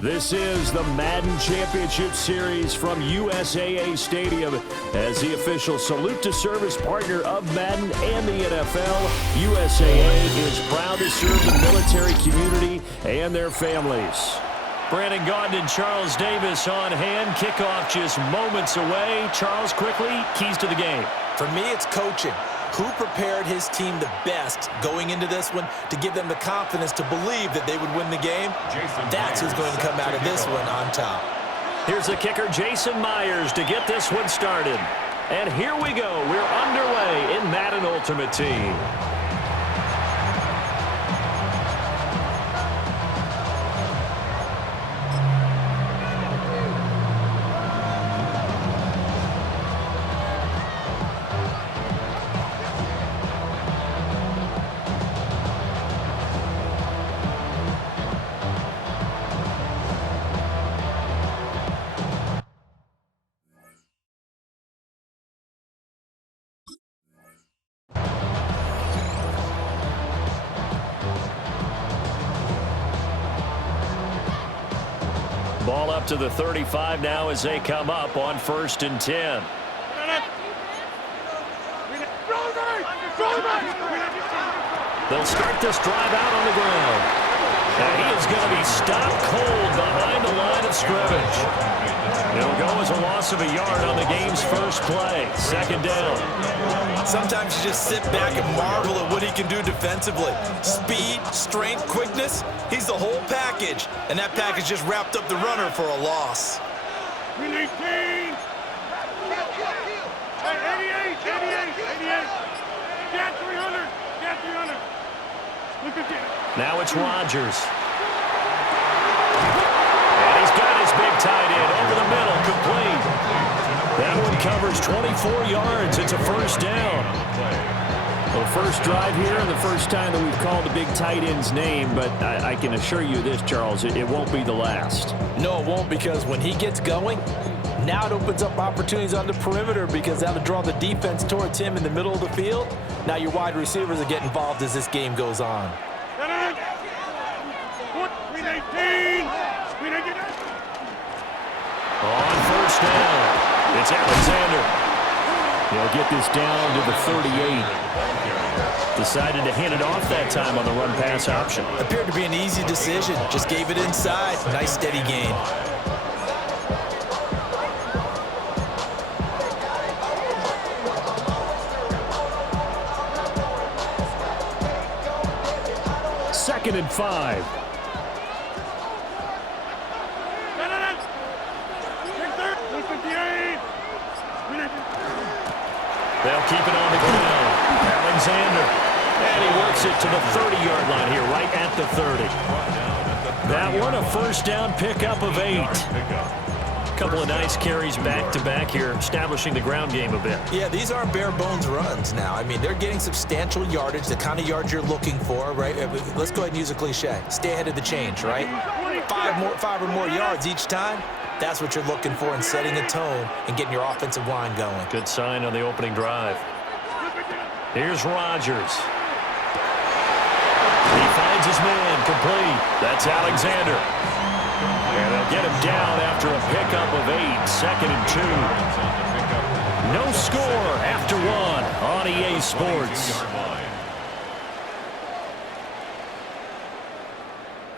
This is the Madden Championship Series from USAA Stadium as the official salute to service partner of Madden and the NFL. USAA is proud to serve the military community and their families. Brandon Gaudin and Charles Davis on hand. Kickoff just moments away. Charles, quickly, keys to the game. For me, it's coaching. Who prepared his team the best going into this one to give them the confidence to believe that they would win the game? That's who's going to come out of this one on top. Here's the kicker, Jason Myers, to get this one started. And here we go. We're underway in Madden Ultimate Team. Ball up to the 35 now as they come up on 1st and 10. They'll start this drive out on the ground. And he is going to be stopped cold behind the line of scrimmage. It'll go as a loss of a yard on the game's first play. 2nd down. Sometimes you just sit back and marvel at what he can do defensively. Speed, strength, quickness, he's the whole package. And that package just wrapped up the runner for a loss. We need 18. 88. Get 300. Get 300. Look at that. Now it's Rodgers. And he's got his big tight end over the middle, complete. That one covers 24 yards. It's a 1st down. Well, first drive here and the first time that we've called the big tight end's name, but I can assure you this, Charles, it won't be the last. No, it won't, because when he gets going, now it opens up opportunities on the perimeter because that'll draw the defense towards him in the middle of the field. Now your wide receivers will get involved as this game goes on. On 1st down, it's Alexander. He'll get this down to the 38. Decided to hand it off that time on the run-pass option. Appeared to be an easy decision. Just gave it inside. Nice steady gain. Second and 5. They'll keep it on the ground. Alexander. And he works it to the 30-yard line here, right at the 30. That one, a 1st down pickup of 8. Couple of nice carries back-to-back here, establishing the ground game a bit. Yeah, these aren't bare-bones runs now. I mean, they're getting substantial yardage, the kind of yards you're looking for, right? Let's go ahead and use a cliche. Stay ahead of the change, right? 5 or more yards each time. That's what you're looking for in setting a tone and getting your offensive line going. Good sign on the opening drive. Here's Rodgers. He finds his man, complete. That's Alexander. And they'll get him down after a pickup of 8, 2nd and 2. No score after 1 on EA Sports.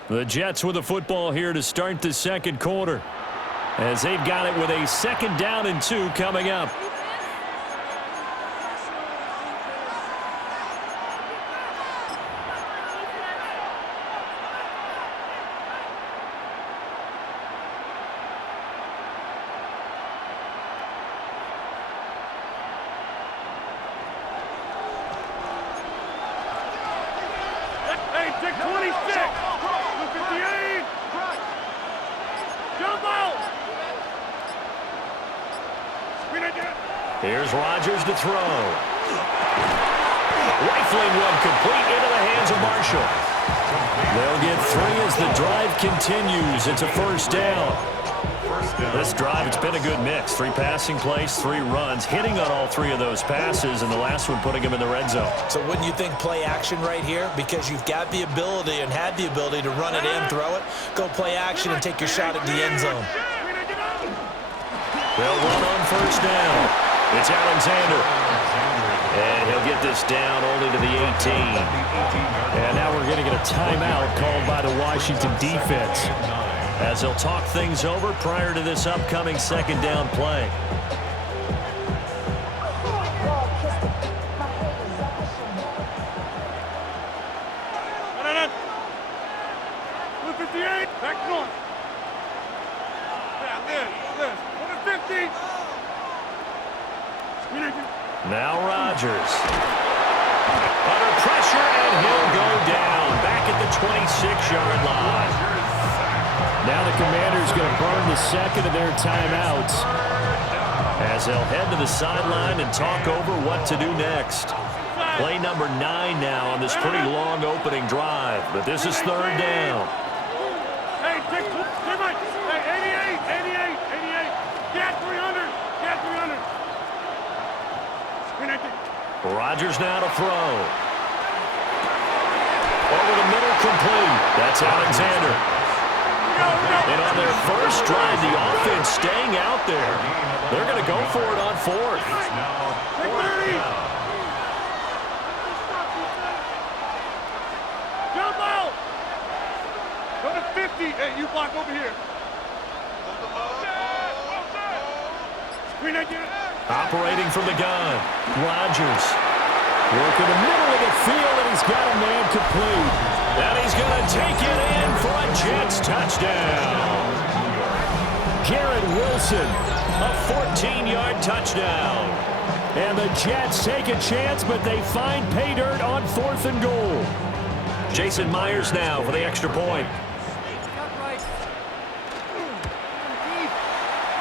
The Jets with the football here to start the 2nd quarter, as they've got it with a 2nd down and 2 coming up. Hey, take 26. Look at the 8. Jump out. Here's Rodgers to throw. Rifling one complete into the hands of Marshall. They'll get 3 as the drive continues. It's a 1st down. This drive, it's been a good mix. 3 passing plays, 3 runs, hitting on all 3 of those passes, and the last one putting him in the red zone. So wouldn't you think play action right here? Because you've got the ability and had the ability to run it and throw it. Go play action and take your shot at the end zone. They'll run on first down. It's Alexander. And he'll get this down only to the 18. And now we're going to get a timeout called by the Washington defense, as they'll talk things over prior to this upcoming second down play. Now Rodgers. Under pressure, and he'll go down. Back at the 26-yard line. Now the Commanders going to burn the second of their timeouts, as they'll head to the sideline and talk over what to do next. Play number 9 now on this pretty long opening drive, but this is third down. Hey, hey, 88. Get 300. Rodgers now to throw. Over the middle, complete. That's Alexander. And on their first drive, the offense staying out there. They're going to go for it on 4th. Jump out. Go to 50. Hey, you block over here. Operating from the gun, Rodgers. working the middle of the field, and he's got a man complete. And he's going to take it in for a Jets touchdown. Garrett Wilson, a 14-yard touchdown. And the Jets take a chance, but they find pay dirt on 4th and goal. Jason Myers now for the extra point.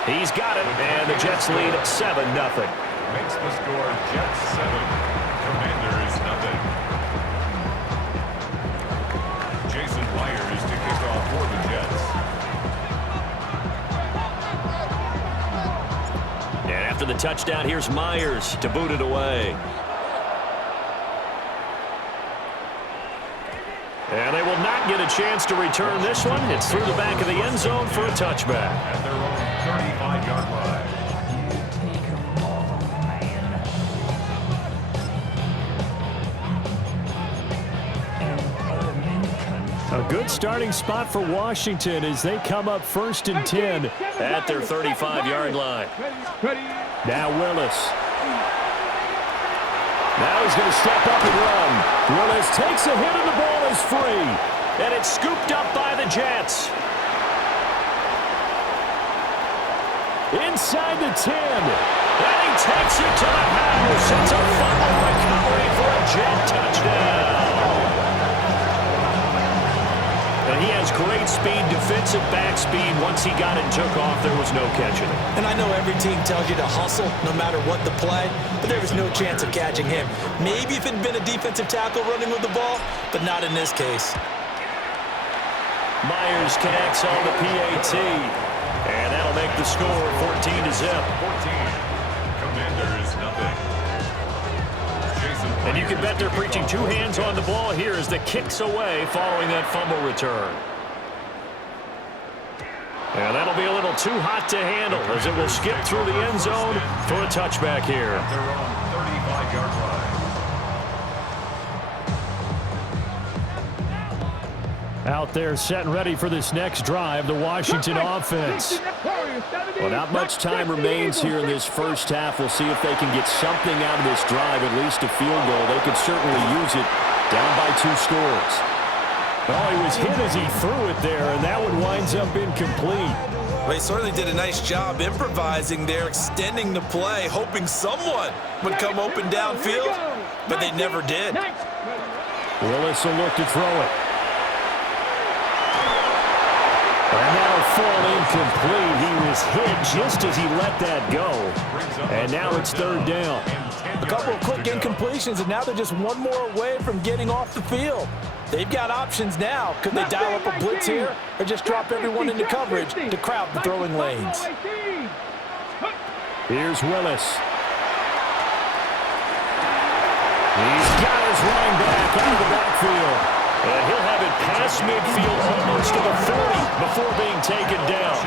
He's got it, and the Jets lead 7-0. Makes the score Jets 7, Commanders 0. Jason Myers to kick off for the Jets. And after the touchdown, here's Myers to boot it away. And they will not get a chance to return this one. It's through the back of the end zone for a touchback. At their own 35-yard line. A good starting spot for Washington as they come up 1st and 10 at their 35-yard line. Now Willis. Now he's going to step up and run. Willis takes a hit and the ball is free. And it's scooped up by the Jets. Inside the 10. And he takes it to the house. It's a fumble recovery for a Jet touchdown. And he has great speed, defensive back speed. Once he got it and took off, there was no catching it. And I know every team tells you to hustle no matter what the play, but there was no chance of catching him. Maybe if it had been a defensive tackle running with the ball, but not in this case. Myers connects on the PAT, and that'll make the score 14-0. 14, Commanders 0. And you can bet they're preaching 2 hands on the ball here as the kick's away following that fumble return. And that'll be a little too hot to handle as it will skip through the end zone for a touchback here. At their own 35-yard line. Out there set and ready for this next drive, the Washington offense. Well, not much time remains here in this first half. We'll see if they can get something out of this drive, at least a field goal. They could certainly use it down by 2 scores. Oh, he was hit as he threw it there, and that one winds up incomplete. They certainly did a nice job improvising there, extending the play, hoping someone would come open downfield, but they never did. Willis will look to throw it. And that'll fall incomplete. He was hit just as he let that go. And now it's third down. A couple of quick incompletions, and now they're just one more away from getting off the field. They've got options now. Could they dial up a blitz here or just drop everyone into coverage to crowd the throwing lanes? Here's Willis. He's got his running back out of the backfield. And he'll have it past midfield almost to the 40 before being taken down.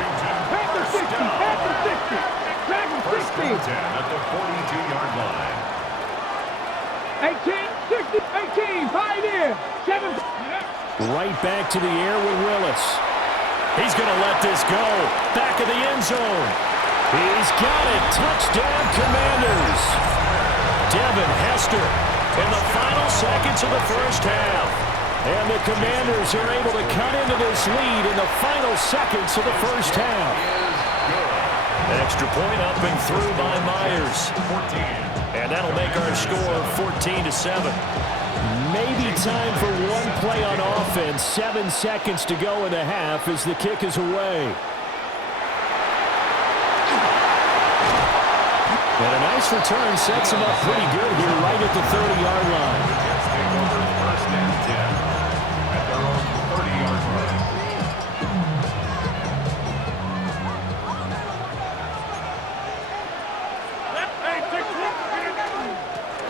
At the 60, at the 60. Drag him 60. At the 42-yard line. 18, 60, 18, 5 in, 7. Right back to the air with Willis. He's going to let this go. Back of the end zone. He's got it. Touchdown, Commanders. Devin Hester in the final seconds of the first half. And the Commanders are able to cut into this lead in the final seconds of the first half. Extra point up and through by Myers. And that'll make our score 14-7. Maybe time for one play on offense. 7 seconds to go in the half as the kick is away. And a nice return sets him up pretty good here right at the 30-yard line. Jets take over first and 10 at their own 30-yard line.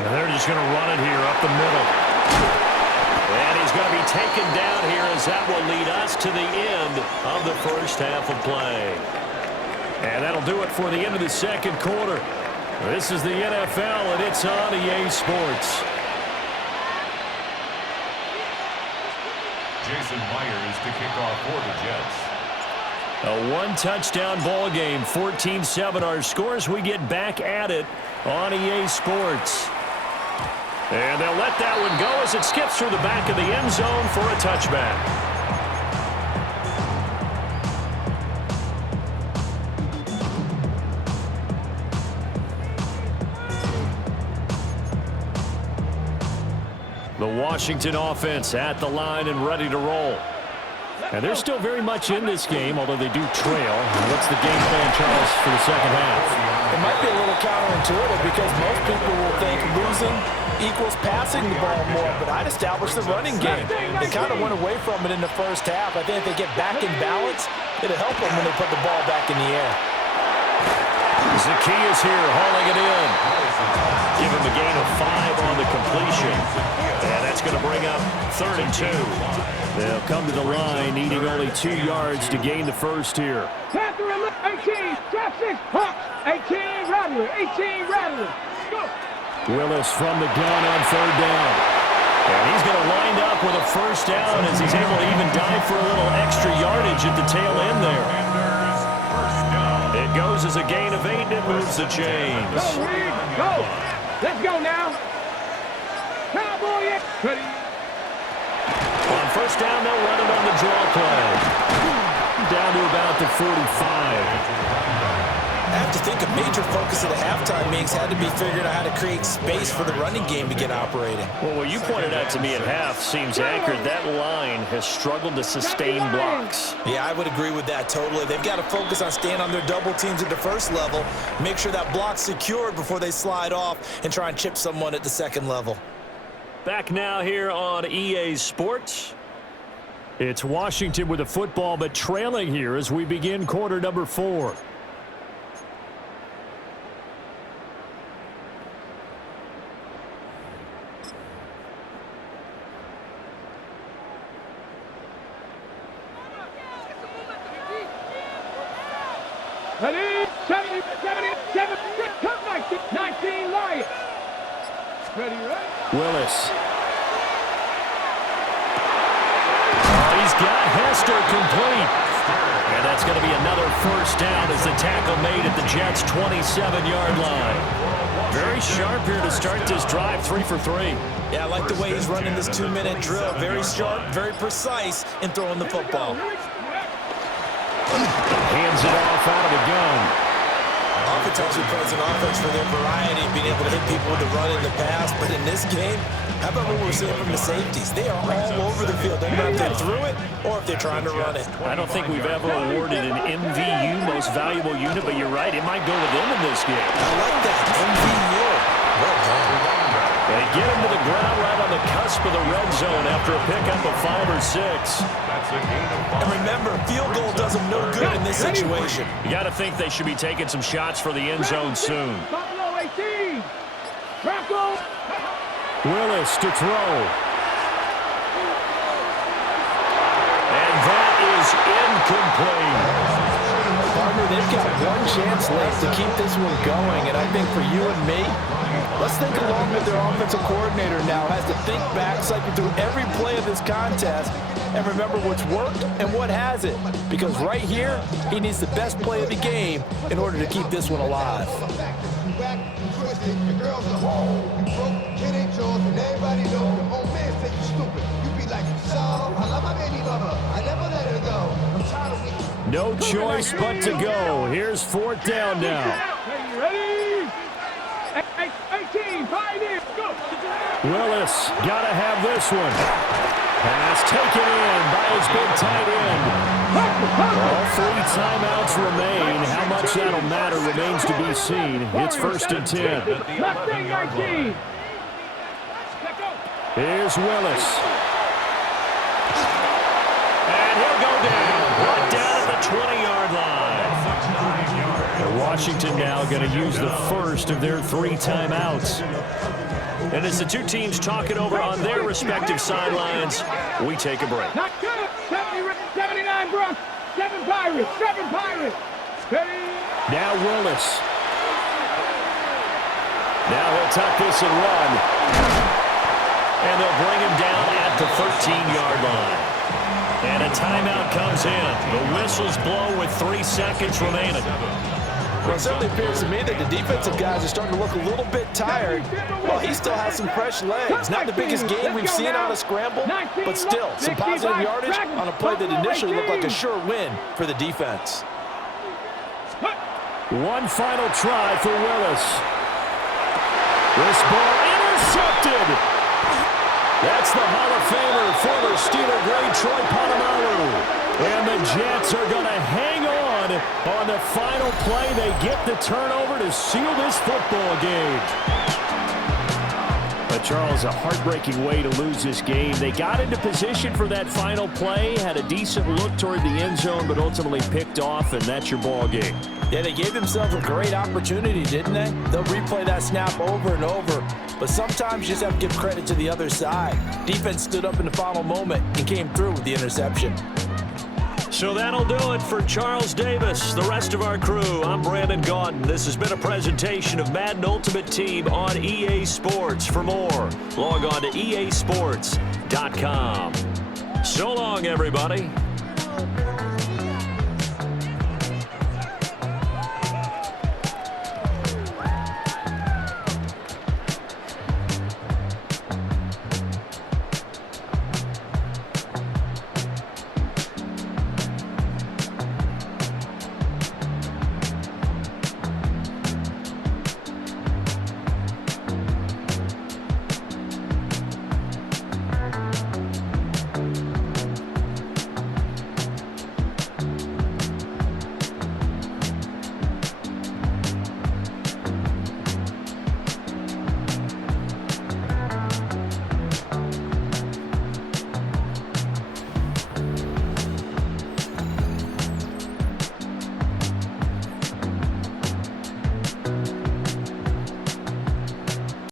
And they're just going to run it here up the middle. And he's going to be taken down here as that will lead us to the end of the first half of play. And that'll do it for the end of the second quarter. This is the NFL, and it's on EA Sports. Jason Myers to kick off for the Jets. A one-touchdown ball game, 14-7 our scores. We get back at it on EA Sports. And they'll let that one go as it skips through the back of the end zone for a touchback. The Washington offense at the line and ready to roll. And they're still very much in this game, although they do trail. What's the game plan, Charles, for the second half? It might be a little counterintuitive because most people will think losing equals passing the ball more, but I'd establish the running game. They kind of went away from it in the first half. I think if they get back in balance, it'll help them when they put the ball back in the air. Zacchaeus here hauling it in. Give him a gain of 5 on the completion. And that's going to bring up 3rd and 2. They'll come to the line, needing only 2 yards to gain the first here. 18, trap 6, Hawks, 18, Rattler, 18, Rattler. Go. Willis from the gun on 3rd down. And he's going to wind up with a first down as he's able to even dive for a little extra yardage at the tail end there. It goes as a gain of 8 and it moves the chains. Go, Reed, go. Let's go now. Cowboy, ready. On first down, they'll run it on the draw play. Down to about the 45. I have to think a major focus of the halftime meetings had to be figuring out how to create space for the running game to get operating. Well, what you pointed out to me at half seems accurate. That line has struggled to sustain blocks. Yeah, I would agree with that totally. They've got to focus on staying on their double teams at the first level, make sure that block's secured before they slide off and try and chip someone at the second level. Back now here on EA Sports. It's Washington with the football, but trailing here as we begin quarter number 4. Ready, 70, 19 Lions. Ready, right? Willis. Oh, he's got Hester complete. And that's going to be another first down as the tackle made at the Jets' 27-yard line. Very sharp here to start this drive, 3 for 3. Yeah, I like the way he's running this 2-minute drill. Very sharp, very precise in throwing the football. Hands it off out of the gun. Offensively present offense for their variety, being able to hit people with the run in the pass. But in this game, how about what we're seeing from the safeties? They are all over the field. Doesn't matter if they threw it or if they're trying to run it. I don't think we've ever awarded an MVU, most valuable unit, but you're right, it might go with them in this game. I like that, MVU. Well done. They get him to the ground right on the cusp of the red zone after a pickup of 5 or 6. That's a gain of 5. And remember, field goal does them no good in this situation. You got to think they should be taking some shots for the end zone soon. Buffalo 18. Bronco. Willis to throw. And that is incomplete. Partner, they've got one chance left to keep this one going, and I think for you and me, let's think along with their offensive coordinator now has to think back, cycle through every play of this contest, and remember what's worked and what hasn't. Because right here, he needs the best play of the game in order to keep this one alive. No choice but to go. Here's 4th down now. Ready? 18, 5 in, go. Willis got to have this one. Pass taken in by his big tight end. All 3 timeouts remain. How much that'll matter remains to be seen. It's 1st and 10. Mustang 19. Here's Willis. And he'll go down. Brought down at the 20-yard line. And Washington now going to use the first of their 3 timeouts. And as the two teams talk it over on their respective sidelines, we take a break. Not good. 79 Bronx. 7 Pirates. 7 Pirates. Now Willis. Now he'll tuck this and run. And they'll bring him down at the 13-yard line. And a timeout comes in. The whistles blow with 3 seconds remaining. Well, it certainly appears to me that the defensive guys are starting to look a little bit tired. Well, he still has some fresh legs. Not the biggest game we've seen on a scramble, but still some positive yardage on a play that initially looked like a sure win for the defense. One final try for Willis. This ball intercepted. That's the Hall of Famer, former Steeler great Troy Polamalu. And the Jets are going to hang on the final play. They get the turnover to seal this football game. But Charles, a heartbreaking way to lose this game. They got into position for that final play, had a decent look toward the end zone, but ultimately picked off, and that's your ball game. Yeah, they gave themselves a great opportunity, didn't they? They'll replay that snap over and over. But sometimes you just have to give credit to the other side. Defense stood up in the final moment and came through with the interception. So that'll do it for Charles Davis, the rest of our crew. I'm Brandon Gaudin. This has been a presentation of Madden Ultimate Team on EA Sports. For more, log on to easports.com. So long, everybody.